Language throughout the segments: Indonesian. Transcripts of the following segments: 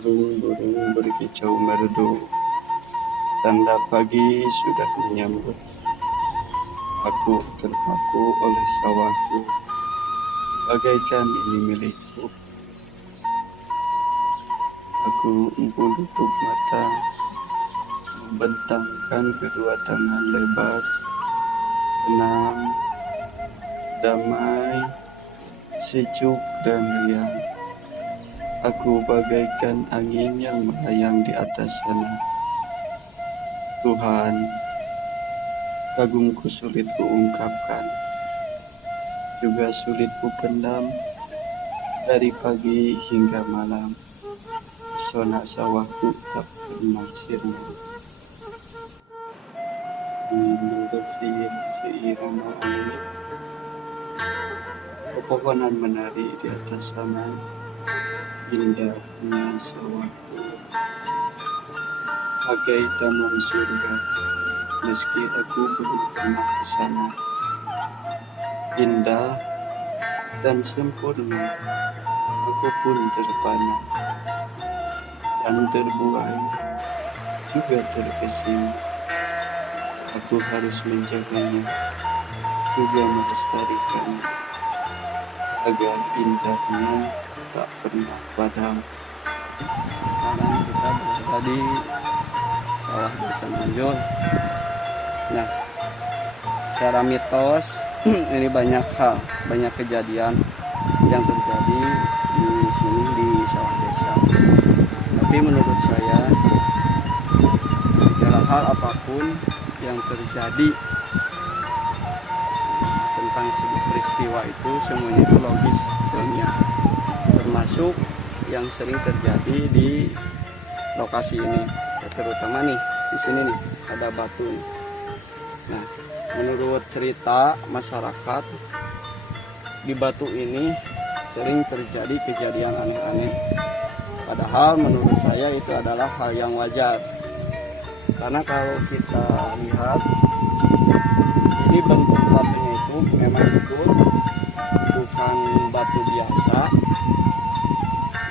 Burung-burung berkicau merdu, tanda pagi sudah menyambut. Aku terpaku oleh sawahku, bagaikan ini milikku. Aku menutup mata, membentangkan kedua tangan lebar, tenang, damai, sejuk dan riang. Aku bagaikan angin yang melayang di atas sana. Tuhan, kagumku sulit kuungkapkan, juga sulit kupendam. Dari pagi hingga malam, pesona sawahku tak pernah sirna. Angin menggesir seirama angin, pepohonan menari di atas sana. Indahnya sawahku, bagai taman surga, meski aku belum pernah ke sana. Indah dan sempurna, aku pun terpana dan terbuai, juga terkesima. Aku harus menjaganya, juga melestarikannya, agar indahnya tak pernah padam. Sekarang kita berada di sawah Desa Manjol. Nah, secara mitos ini banyak hal, banyak kejadian yang terjadi di sini di sawah desa. Tapi menurut saya, segala hal apapun yang terjadi tentang sebuah peristiwa itu semuanya itu logis, ilmiah, termasuk yang sering terjadi di lokasi ini, terutama nih di sini nih ada batu nih. Nah, menurut cerita masyarakat, di batu ini sering terjadi kejadian aneh-aneh. Padahal menurut saya itu adalah hal yang wajar, karena kalau kita lihat ini bentuk batunya itu memang betul bukan batu biasa.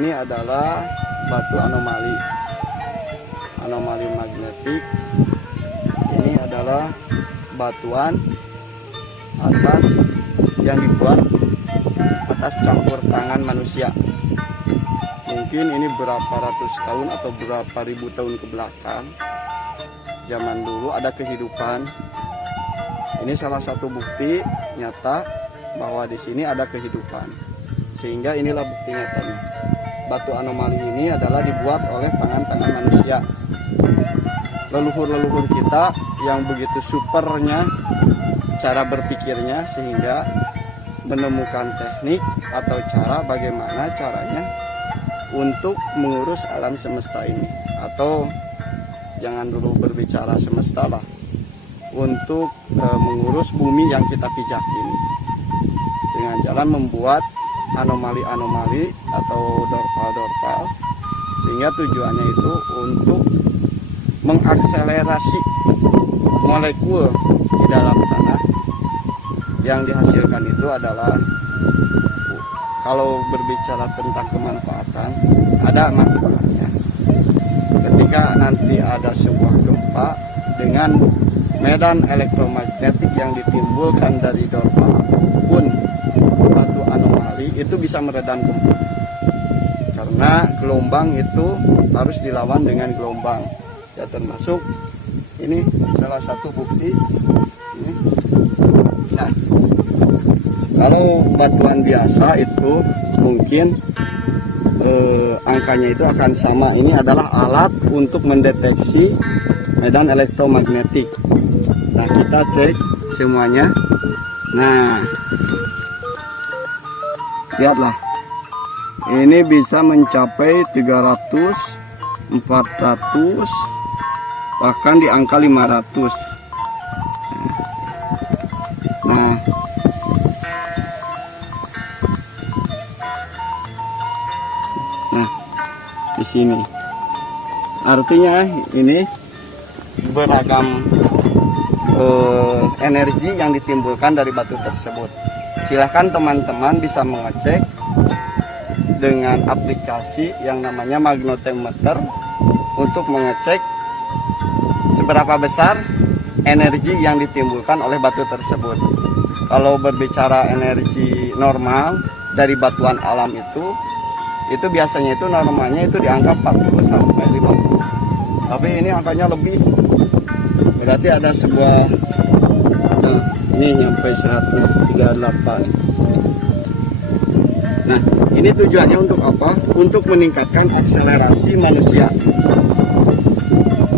Ini adalah batu anomali magnetik. Ini adalah batuan atas yang dibuat atas campur tangan manusia. Mungkin ini berapa ratus tahun atau berapa ribu tahun ke belakang, zaman dulu ada kehidupan. Ini salah satu bukti nyata bahwa di sini ada kehidupan. Sehingga inilah bukti nyatanya. Batu anomali ini adalah dibuat oleh tangan-tangan manusia. Leluhur-leluhur kita yang begitu supernya cara berpikirnya, sehingga menemukan teknik atau cara bagaimana caranya untuk mengurus alam semesta ini. Atau jangan dulu berbicara semesta lah, untuk mengurus bumi yang kita pijak ini dengan jalan membuat anomali-anomali atau dorpal-dorpal, sehingga tujuannya itu untuk mengakselerasi molekul di dalam tanah. Yang dihasilkan itu adalah, kalau berbicara tentang kemanfaatan, ada manfaatnya. Ketika nanti ada sebuah gempa dengan medan elektromagnetik yang ditimbulkan dari dorpal pun batu anomali itu bisa meredam gempa, karena gelombang itu harus dilawan dengan gelombang ya, termasuk ini salah satu bukti ini. Nah, kalau batuan biasa itu mungkin angkanya itu akan sama. Ini adalah alat untuk mendeteksi medan elektromagnetik. Nah, kita cek semuanya. Nah, lihatlah, ini bisa mencapai 300, 400, bahkan di angka 500. Nah, di sini artinya ini beragam energi yang ditimbulkan dari batu tersebut. Silahkan teman-teman bisa mengecek dengan aplikasi yang namanya magnetometer untuk mengecek seberapa besar energi yang ditimbulkan oleh batu tersebut. Kalau berbicara energi normal dari batuan alam itu biasanya itu normalnya itu di angka 40 sampai 50. Tapi ini angkanya lebih. Berarti ada sebuah ini nyampe 138. Nah, ini tujuannya untuk apa? Untuk meningkatkan akselerasi manusia.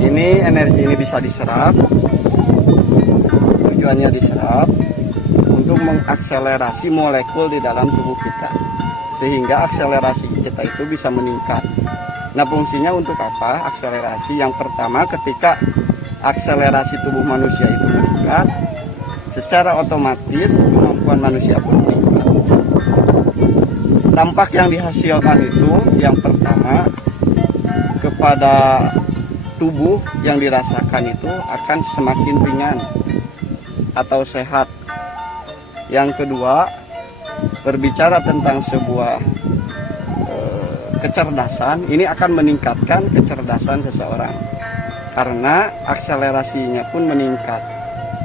Ini energi ini bisa diserap. Tujuannya diserap untuk mengakselerasi molekul di dalam tubuh kita, sehingga akselerasi kita itu bisa meningkat. Nah, fungsinya untuk apa? Akselerasi yang pertama, ketika akselerasi tubuh manusia itu meningkat, secara otomatis kemampuan manusia pun meningkat. Dampak yang dihasilkan itu yang pertama, kepada tubuh yang dirasakan itu akan semakin ringan atau sehat. Yang kedua, berbicara tentang sebuah kecerdasan, ini akan meningkatkan kecerdasan seseorang karena akselerasinya pun meningkat.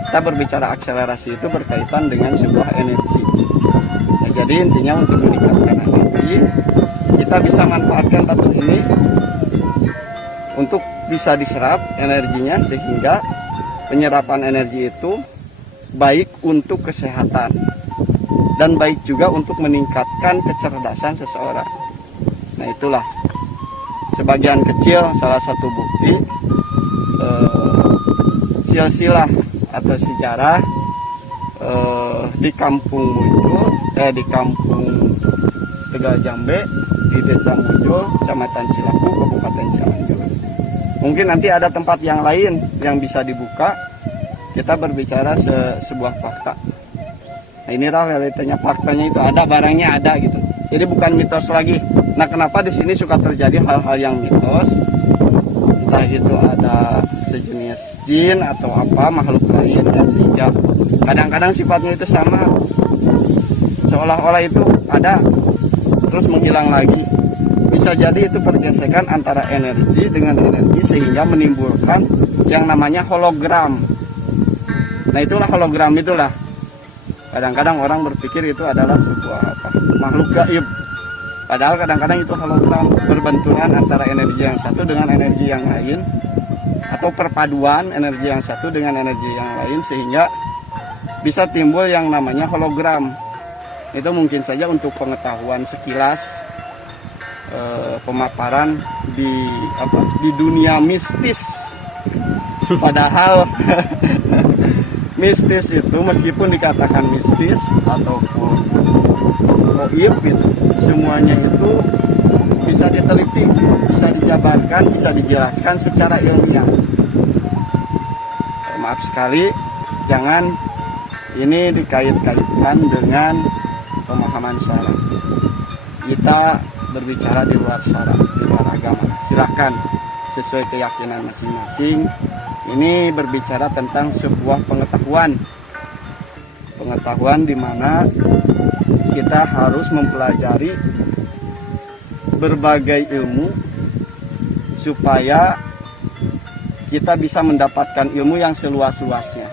Kita berbicara akselerasi itu berkaitan dengan sebuah energi. Nah, jadi intinya untuk meningkatkan energi, kita bisa manfaatkan batu ini untuk bisa diserap energinya, sehingga penyerapan energi itu baik untuk kesehatan dan baik juga untuk meningkatkan kecerdasan seseorang. Nah, itulah sebagian kecil salah satu bukti silsilah atau sejarah di kampung Muncul, di kampung Tegal Jambe, di desa Muncul, kecamatan Cilaku, Kabupaten Cianjur. Mungkin nanti ada tempat yang lain yang bisa dibuka. Kita berbicara sebuah fakta. Nah, inilah realitanya, faktanya itu ada, barangnya ada gitu. Jadi bukan mitos lagi. Nah, kenapa di sini suka terjadi hal-hal yang mitos? Entah itu ada sejenis jin atau apa makhluk lain, dan sehingga kadang-kadang sifatnya itu sama, seolah-olah itu ada terus menghilang lagi. Bisa jadi itu pergesekan antara energi dengan energi sehingga menimbulkan yang namanya hologram. Nah, itulah hologram itulah. Kadang-kadang orang berpikir itu adalah sebuah makhluk gaib. Padahal kadang-kadang itu hologram, berbenturan antara energi yang satu dengan energi yang lain, atau perpaduan energi yang satu dengan energi yang lain, sehingga bisa timbul yang namanya hologram. Itu mungkin saja untuk pengetahuan sekilas, pemaparan di dunia mistis. Padahal mistis itu meskipun dikatakan mistis ataupun gaib gitu, semuanya itu bisa diteliti, bisa dijabarkan, bisa dijelaskan secara ilmiah. Maaf sekali, jangan ini dikait-kaitkan dengan pemahaman salah. Kita berbicara di luar syarat, di luar agama. Silakan sesuai keyakinan masing-masing. Ini berbicara tentang sebuah pengetahuan di mana kita harus mempelajari berbagai ilmu supaya kita bisa mendapatkan ilmu yang seluas-luasnya.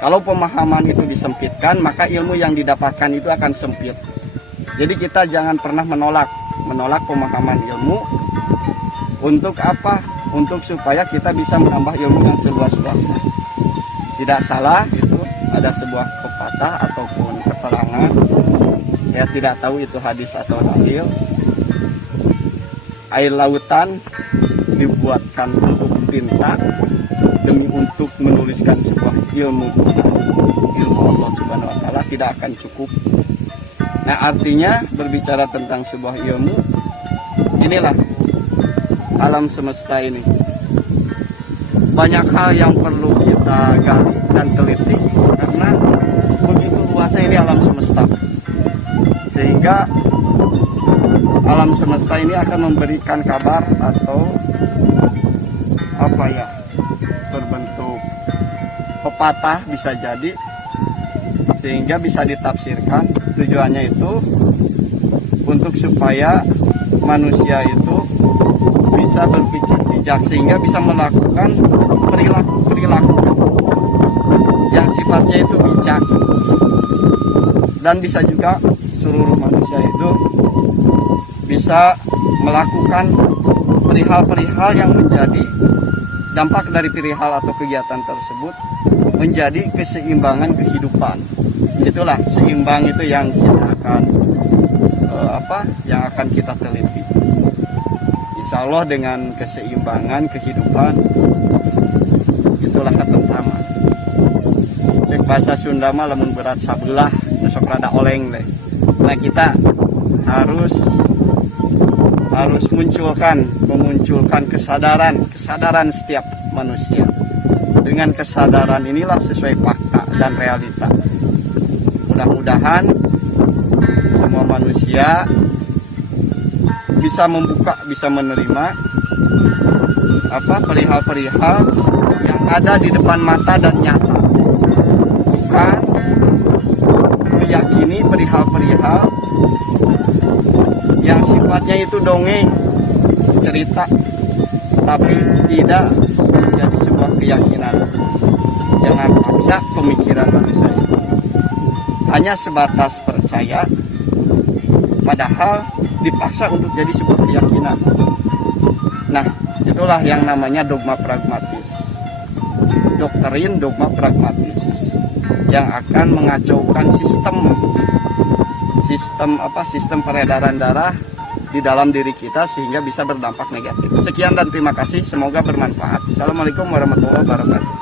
Kalau pemahaman itu disempitkan, maka ilmu yang didapatkan itu akan sempit. Jadi kita jangan pernah menolak pemahaman ilmu. Untuk apa? Untuk supaya kita bisa menambah ilmu yang seluas-luasnya. Tidak salah itu ada sebuah pepatah ataupun keterangan. Saya tidak tahu itu hadis atau dalil. Air lautan dibuatkan untuk tinta demi untuk menuliskan sebuah ilmu Allah Subhanahu wa taala tidak akan cukup. Nah, artinya berbicara tentang sebuah ilmu, inilah alam semesta ini. Banyak hal yang perlu kita gali dan teliti karena begitu luasnya ini alam semesta. Sehingga alam semesta ini akan memberikan kabar atau berbentuk pepatah bisa jadi, sehingga bisa ditafsirkan. Tujuannya itu untuk supaya manusia itu bisa berpikir bijak sehingga bisa melakukan perilaku yang sifatnya itu bijak, dan bisa juga seluruh manusia itu bisa melakukan perihal-perihal yang menjadi dampak dari perihal atau kegiatan tersebut menjadi keseimbangan kehidupan. Itulah seimbang itu yang kita akan yang akan kita teliti. Insya Allah dengan keseimbangan kehidupan itulah ketentraman. Cek bahasa Sunda mah lamun berat sabelah nusok rada oleng deh. Nah kita harus memunculkan kesadaran setiap manusia. Dengan kesadaran inilah sesuai fakta dan realita. Mudah-mudahan semua manusia bisa membuka, bisa menerima perihal-perihal yang ada di depan mata dan nyata. Bukan meyakini perihal-perihal yang sifatnya itu dongeng, cerita, tapi tidak menjadi sebuah keyakinan. Jangan paksa pemikiran manusia itu hanya sebatas percaya, padahal dipaksa untuk jadi sebuah keyakinan. Nah, itulah yang namanya dogma pragmatis. Doktrin dogma pragmatis yang akan mengacaukan sistem peredaran darah di dalam diri kita sehingga bisa berdampak negatif. Sekian dan terima kasih, semoga bermanfaat. Assalamualaikum warahmatullahi wabarakatuh.